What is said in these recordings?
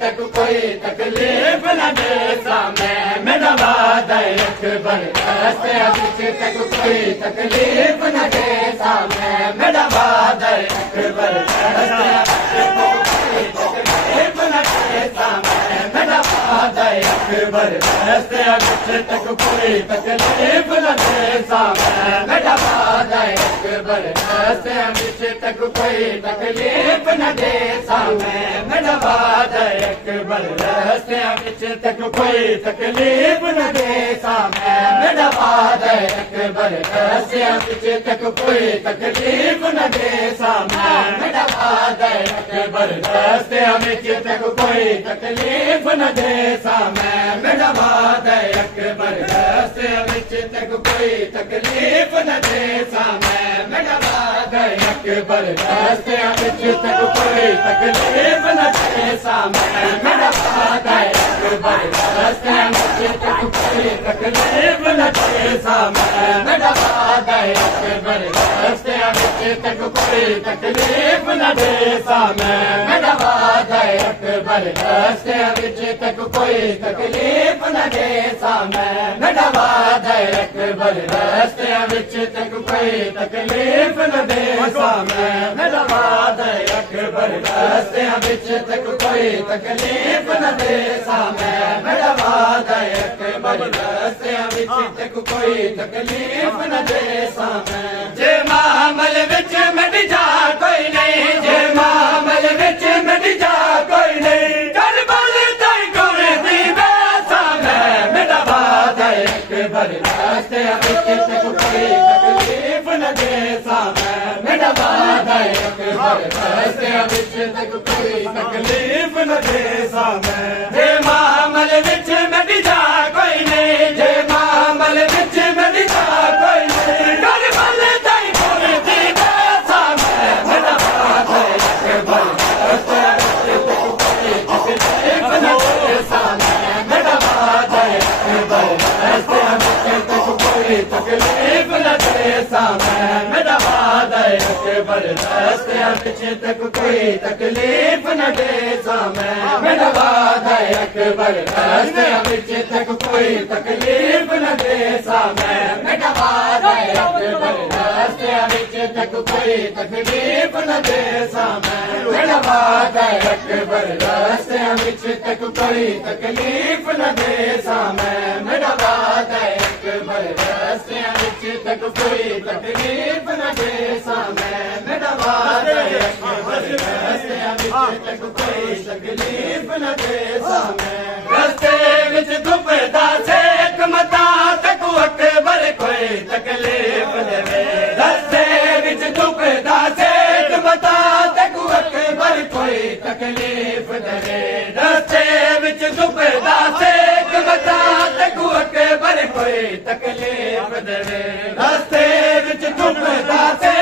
तक कोई तकलीफ न दे सामे मेरा वादा अकबर तक कोई तकलीफ न दे सामे मेरा वादा अकबर तकलीफ न दे सामे मेरा वादा अकबर तक कोई तकलीफ न दे सामे मेरा वादा अकबर तक कोई तकलीफ न दे सामे मेरा वादा अकबर तक कोई तकलीफ न दे सामे मेरा वादा अकबर तक कोई तकलीफ न दे सामे मेरा वादा अकबर तक कोई तकलीफ न दे सामे मेरा वादा अकबर तक कोई तकलीफ न दे सामे मेरा वादा अकबर तक कोई तकलीफ न दे सामे मेरा वादा अकबर तक कोई तकलीफ न दे सामे मेरा वादा अकबर तक कोई तकलीफ न दे सामे मेरा वादा अकबर तक कोई तकलीफ न दे सामे मेरा वादा अकबर तक कोई तकलीफ न दे सामे मेरा वादा अकबर तक कोई तकलीफ न दे सामे मेरा वादा अकबर तक कोई तकलीफ न दे सामे जे मामल विच मिट जा कोई नहीं जे मामल विच मिट जा कोई नहीं कर बल तई कर दी सामे मेरा वादा अकबर तक कोई तकलीफ न दे सामे मेरा वादा अकबर तक कोई तकलीफ न दे सामे जे मामल विच मिट जा कोई नहीं जे मामल विच मिट जा कोई नहीं कर बल तई कर दी सामे मेरा वादा अकबर तक कोई तकलीफ न दे सामे मेरा वादा अकबर तक कोई तकलीफ न दे सामे मेरा वादा अकबर तक कोई तकलीफ न दे सामे मेरा वादा अकबर तक कोई तकलीफ न दे सामे मेरा वादा अकबर तक कोई तकलीफ न दे सामे मेरा वादा अकबर तक कोई तकलीफ न दे सामे मेरा वादा अकबर तक कोई तकलीफ न दे सामे मेरा वादा अकबर तक कोई तकलीफ न दे सामे रस्ते विच दुबदा से मता तक अकबर कोई तकलीफ देवे रस्ते विच दुबदा से मता तक अकबर कोई तकलीफ देवे रस्ते विच दुबदा से मता तक अकबर कोई तकलीफ देवे रस्ते विच दुबदा से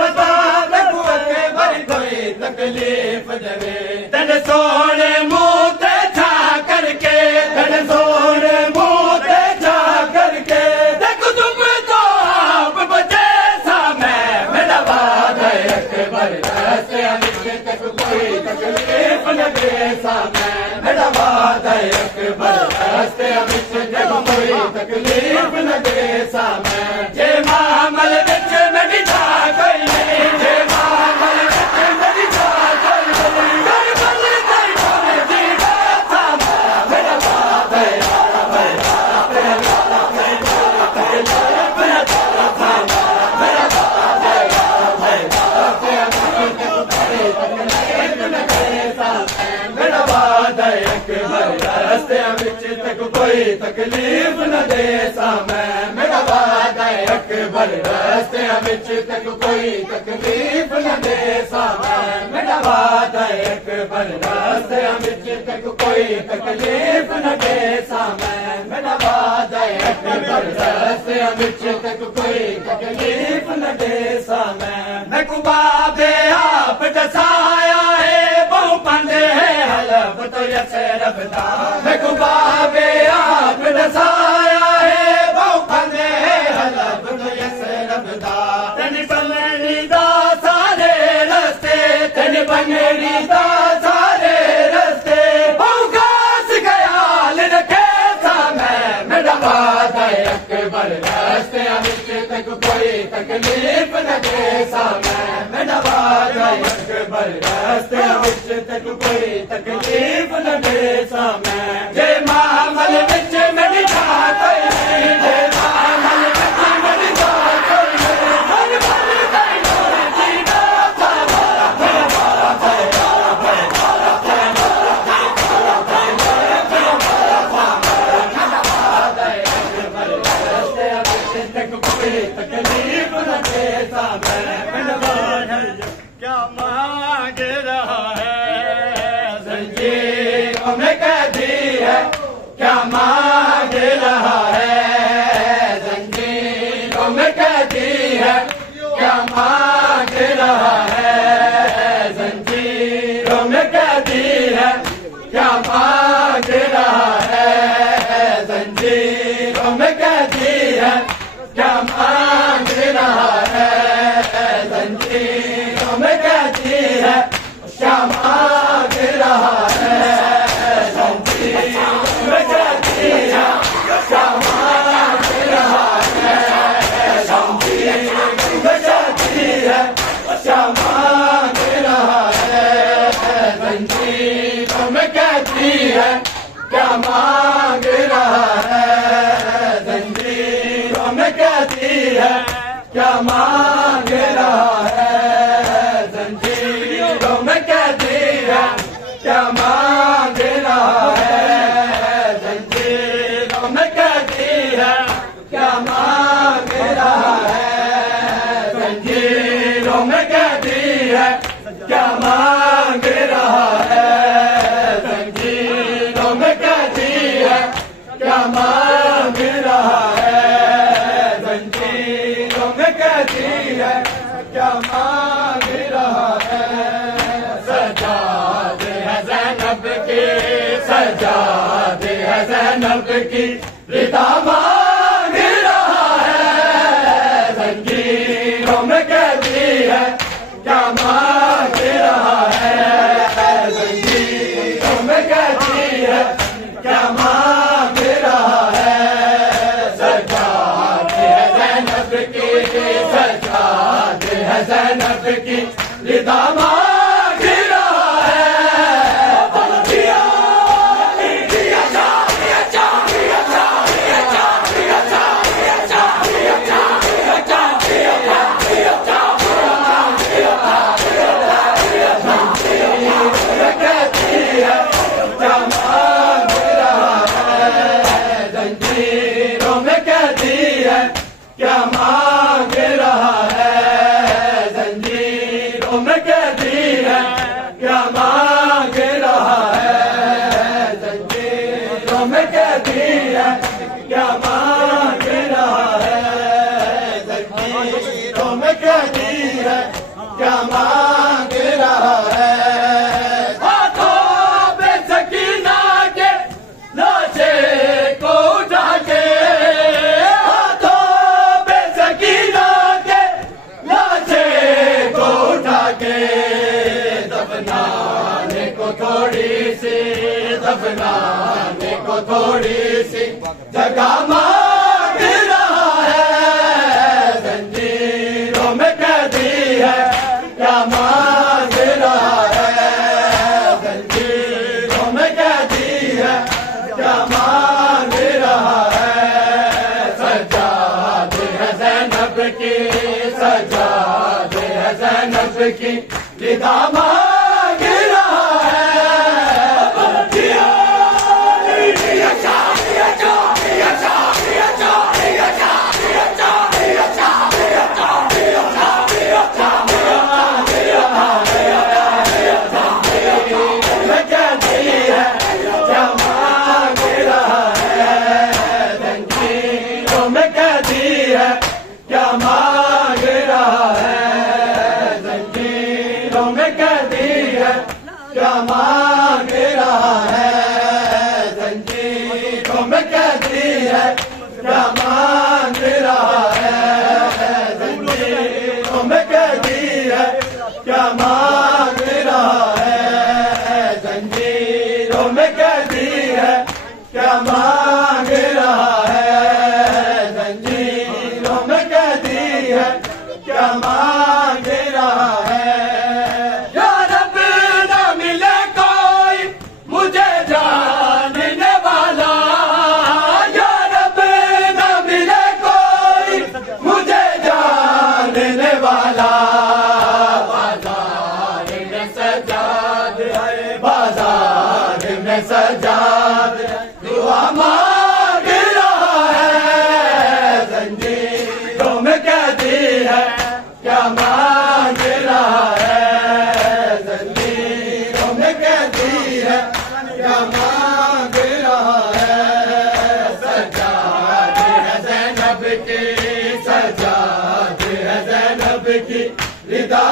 मता तक अकबर कोई तकलीफ देवे तन सोने मुंह ते छा करके तन सोने मुंह ते छा करके तक तुम तो आप बचे सामे मेरा वादा अकबर तक कोई तकलीफ न दे सामे मेरा वादा अकबर तक कोई तकलीफ न दे सामे जे मामल विच मिट जा कोई नहीं जे मामल विच मिट जा कोई नहीं कर बल तई कर दी सामे मेरा वादा अकबर तकलीफ न दे सामे मेरा वादा अकबर तकलीफ न दे सामे मेरा वादा अकबर तक कोई तकलीफ न दे सामे मेरा वादा अकबर तक कोई तकलीफ न दे सामे मेरा वादा अकबर तक कोई तकलीफ न दे सामे मेरा वादा अकबर तक कोई तकलीफ न दे सामे मैं कुबाबे आप दसाया है बहु पंदे हलब तो यसे रबदा मैं कुबाबे आप तकलीफ न दे सामे में नवाजा अकबर रास्ते विच तक कोई तकलीफ न दे सामे जे मामल विच मेरी जात होई जे मामल विच मेरी जात होई मन मन कई नूर जीना सावा तकलीफ न दे सामे में नवाजा क्या मांग रहा है जंजीरों में कैदी है क्या मांग रहा है जंजीरों में कैदी है क्या मांग रहा है जंजीरों में कैदी है क्या मांग रहा है जंजीरों में कैदी है क्या मांग रहा है जंजीरों में कैदी है क्या मांग रहा है जंजीरों में कैदी है क्या मांग रहा है जंजीरों में कैदी है क्या मांग रहा है जंजीरों में कैदी है क्या मांग रहा है जंजीरों में कैदी है क्या मांग रहा है जंजीरों में कैदी है क्या मांग रहा है जंजीरों में कैदी है क्या मांग रहा है जंजीरों में कैदी है क्या मांग रहा है जंजीरों में कैदी है क्या मांग रहा है जंजीरों में कैदी है क्या मांग रहा है सजाद है ज़ैनब की सजाद है ज़ैनब की रिदा मांग रहा है जंजीरों में कैदी है क्या मांग रहा है जंजीरों में कैदी है क्या मांग रहा है सजाद है ज़ैनब की सजाद है ज़ैनब की रिदा मांग रहा है जंजीरों में कैदी है क्या मांग रहा है जंजीरों में कैदी है क्या मांग रहा है जंजीरों में कैदी है क्या मांग रहा है जंजीरों में कैदी है क्या मांग रहा है दफनाने को थोड़ी सी जगह मांग रहा है जंजीरों में कैदी है क्या मांग रहा है जंजीरों में कैदी है क्या मांग रहा है सजाद है ज़ैनब की सजाद है ज़ैनब की रिदा मांग रहा है क्या मांग रहा है जंजीरों में कैदी है क्या मांग रहा है जंजीरों में कैदी है क्या मांग रहा है जंजीरों में कैदी है क्या मांग रहा है जंजीरों में कैदी है क्या मांग रहा है जंजीरों में कैदी है रिदा